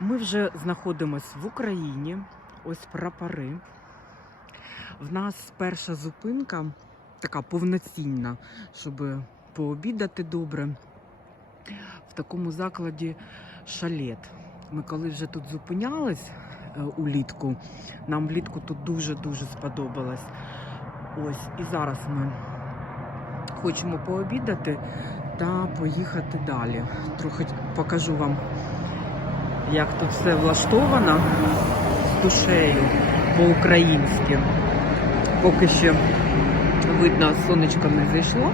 Ми вже знаходимося в Україні. Ось прапори. В нас перша зупинка така повноцінна, щоб пообідати добре. В такому закладі шалет. Ми коли вже тут зупинялись е, улітку, нам влітку тут дуже-дуже сподобалось. Ось, і зараз ми хочемо пообідати та поїхати далі. Трохи покажу вам, як тут все влаштовано з душею по-українськи. Поки ще видно, сонечко не зайшло.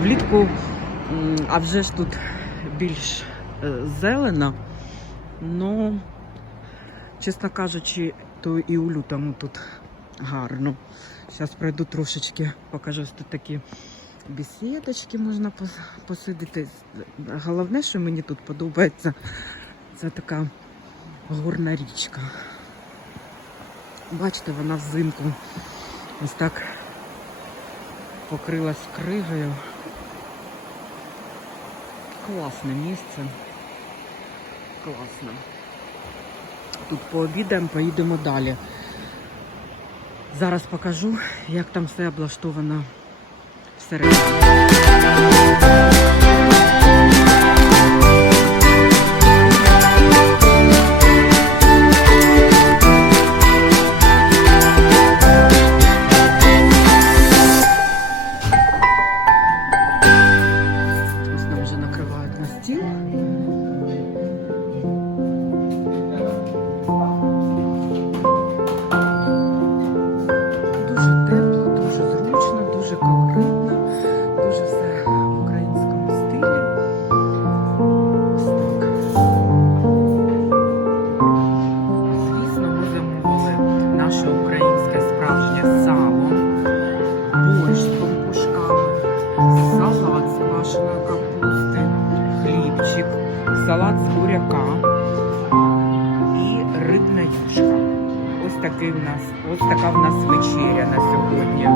Влітку, а вже ж тут більш е, зелено. Ну, чесно кажучи, то і у лютому тут гарно. Зараз пройду трошечки, покажу ось тут такі бесідочки можна пос- посидіти. Головне, що мені тут подобається, це така горна річка. Бачите, вона взимку ось так покрилась кригою. Класне місце. Класно. Тут пообідаємо, поїдемо далі. Зараз покажу, як там все облаштовано всередині. Салат з квашеної капусти, хлібчик, салат з буряка і рибна юшка. Ось такий в нас, ось така в нас вечеря на сьогодні.